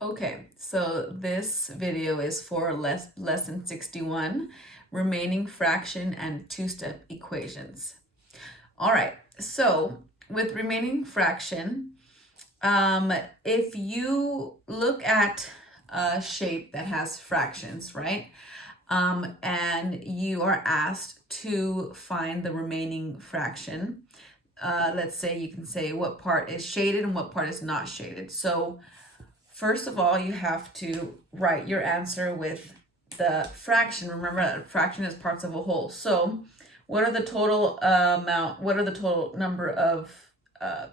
Okay, so this video is for lesson 61, remaining fraction and two-step equations. All right, so with remaining fraction, if you look at a shape that has fractions, right? And you are asked to find the remaining fraction. Let's say you can say what part is shaded and what part is not shaded. So first of all, you have to write your answer with the fraction. Remember that fraction is parts of a whole. So what are the total what are the total number of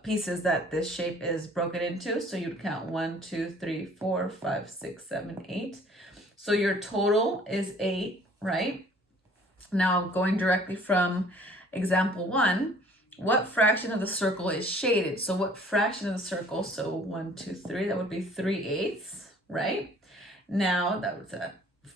pieces that this shape is broken into? So you'd count 1, 2, 3, 4, 5, 6, 7, 8. So your total is 8, right? Now going directly from example 1, what fraction of the circle is shaded? So what fraction of the circle? So 1, 2, 3, that would be 3/8, right? Now that was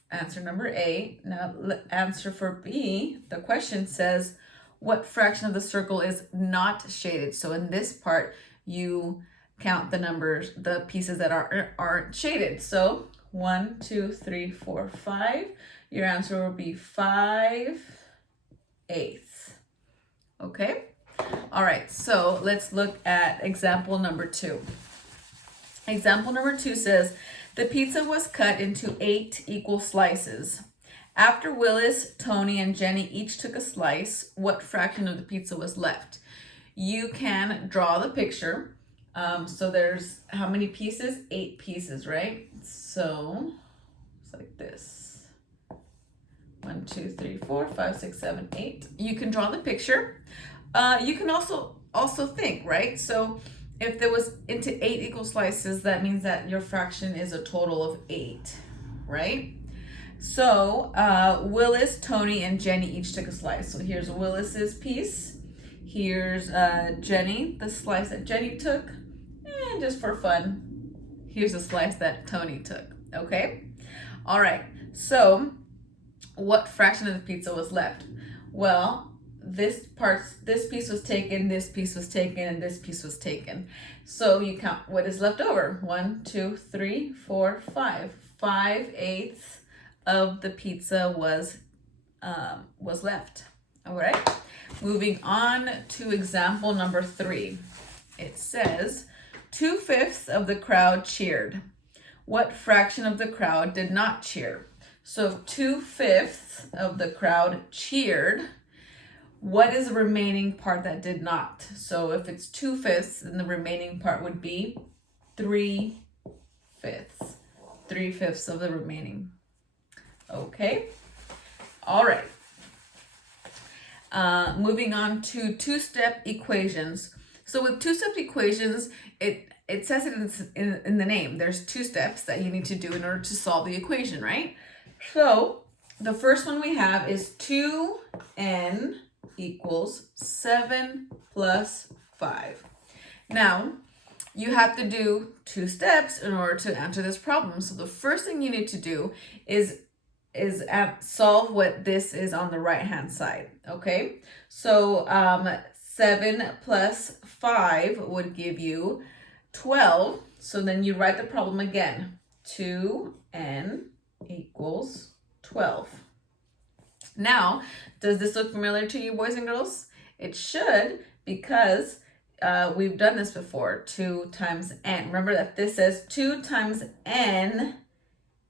answer number A. Now answer for B, the question says, what fraction of the circle is not shaded? So in this part, you count the numbers, the pieces that aren't shaded. So 1, 2, 3, 4, 5. Your answer will be 5/8. Okay? All right, so let's look at example number 2. Example number 2 says, the pizza was cut into 8 equal slices. After Willis, Tony, and Jenny each took a slice, what fraction of the pizza was left? You can draw the picture. So there's how many pieces? 8 pieces, right? So it's like this. 1, 2, 3, 4, 5, 6, 7, 8. You can draw the picture. You can also think, right? So if there was into 8 equal slices, that means that your fraction is a total of 8, right? So Willis, Tony, and Jenny each took a slice. So here's Willis's piece. Here's Jenny, the slice that Jenny took. And just for fun, here's a slice that Tony took, okay? All right, so what fraction of the pizza was left? Well, this piece was taken, this piece was taken, and this piece was taken. So you count what is left over. 1, 2, 3, 4, 5. 5/8 of the pizza was left. All right. Moving on to example number 3. It says 2/5 of the crowd cheered. What fraction of the crowd did not cheer? So if 2/5 of the crowd cheered, what is the remaining part that did not? So if it's 2/5, then the remaining part would be 3/5. 3/5 of the remaining. Okay. All right. Moving on to two-step equations. So with two-step equations, it says it in the name. There's 2 steps that you need to do in order to solve the equation, right? So the first one we have is 2n equals 7 plus 5. Now, you have to do 2 steps in order to answer this problem. So the first thing you need to do is solve what this is on the right hand side, okay? So 7 plus 5 would give you 12. So then you write the problem again. 2n equals 12. Now, does this look familiar to you, boys and girls? It should, because we've done this before. 2 times n. Remember that this says 2 times n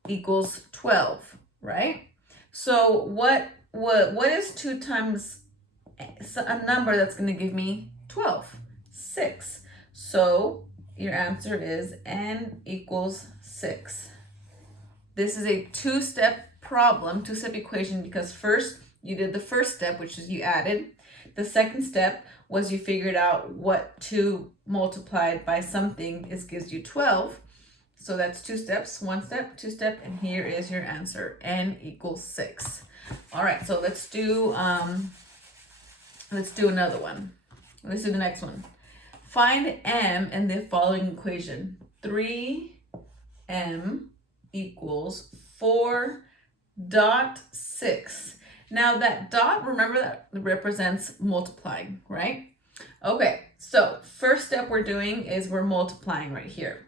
equals 12, right? So what is 2 times a number that's going to give me 12? 6. So your answer is n equals 6. This is a 2-step problem, 2-step equation, because first you did the first step, which is you added. The second step was you figured out what 2 multiplied by something gives you 12. So that's 2 steps, 1 step, 2 step, and here is your answer, n equals 6. All right, so let's do another one. Let's do the next one. Find m in the following equation. 3m equals 4.6. Now that dot, remember that represents multiplying, right? Okay, so first step we're doing is we're multiplying right here.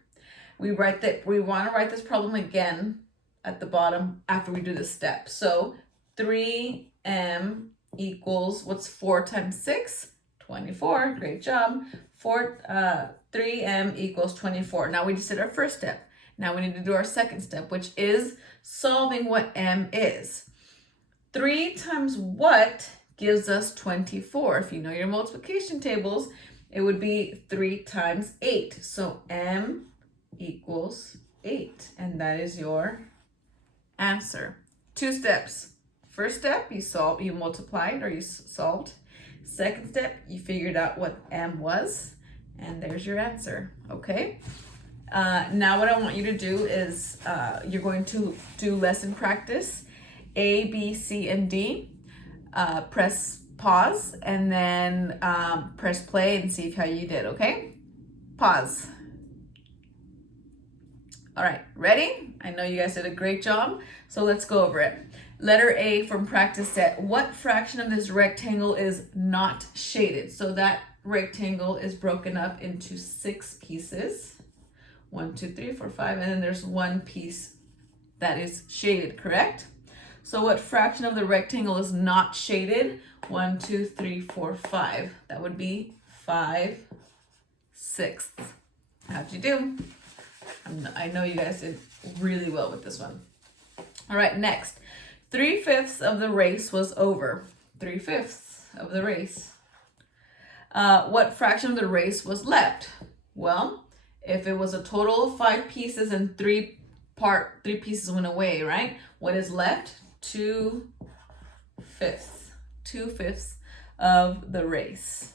we want to write this problem again at the bottom after we do this step. So 3m equals, what's 4 times 6? 24. Great job. 3m equals 24. Now we just did our first step. Now we need to do our second step, which is solving what m is. 3 times what gives us 24? If you know your multiplication tables, it would be 3 times 8. So m equals 8. And that is your answer. 2 steps. First step, you multiplied or you solved. Second step, you figured out what m was. And there's your answer. Okay? Now what I want you to do is you're going to do lesson practice A, B, C, and D. Press pause and then press play and see how you did, okay? Pause. All right, ready? I know you guys did a great job, so let's go over it. Letter A from practice set. What fraction of this rectangle is not shaded? So that rectangle is broken up into 6 pieces. 1, 2, 3, 4, 5, and then there's one piece that is shaded, correct? So what fraction of the rectangle is not shaded? 1, 2, 3, 4, 5. That would be 5/6. How'd you do? I know you guys did really well with this one. All right, next. 3/5 of the race was over. 3/5 of the race. What fraction of the race was left? Well, if it was a total of 5 pieces and 3 pieces went away, right? What is left? 2/5. 2/5 of the race.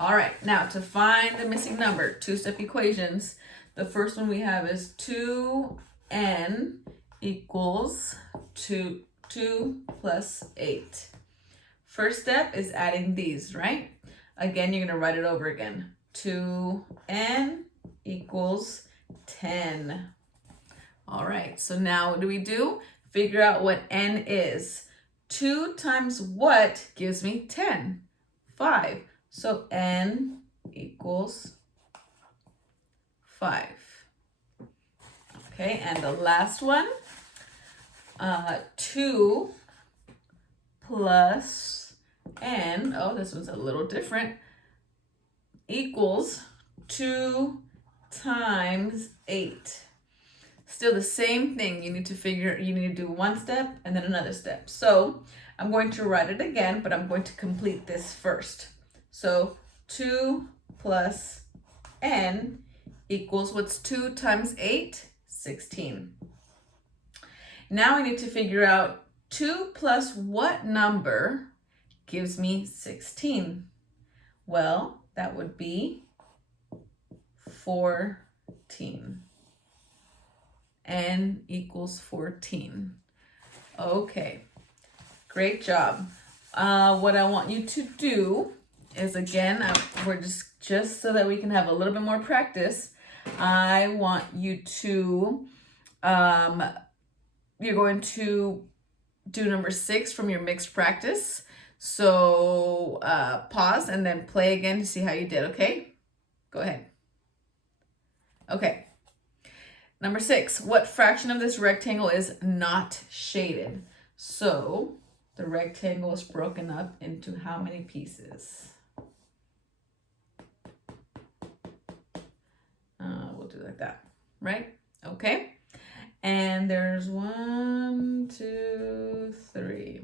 All right, now to find the missing number, 2-step equations. The first one we have is 2n equals 2 plus 8. First step is adding these, right? Again, you're gonna write it over again. 2n equals 10. All right, so now what do we do? Figure out what n is. 2 times what gives me 10? 5. So n equals 5. Okay, and the last one, 2 plus n, oh, this one's a little different, equals 2 times 8. Still the same thing. You need to do one step and then another step. So I'm going to write it again, but I'm going to complete this first. So 2 plus n equals, what's 2 times 8? 16. Now I need to figure out 2 plus what number gives me 16? Well, that would be 14. N equals 14. Okay, great job. What I want you to do is, again, we're just so that we can have a little bit more practice, I want you to, you're going to do number 6 from your mixed practice. So pause and then play again to see how you did, okay? Go ahead. Okay. Number 6, what fraction of this rectangle is not shaded? So the rectangle is broken up into how many pieces? We'll do like that, right? Okay. And there's 1, 2, 3.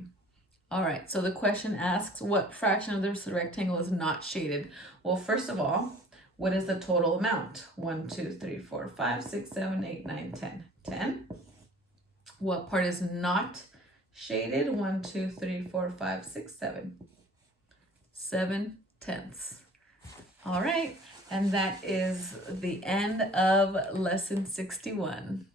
All right, so the question asks, what fraction of this rectangle is not shaded? Well, first of all, what is the total amount? 1, 2, 3, 4, 5, 6, 7, 8, 9, 10. 10. What part is not shaded? 1, 2, 3, 4, 5, 6, 7. 7/10. All right, and that is the end of lesson 61.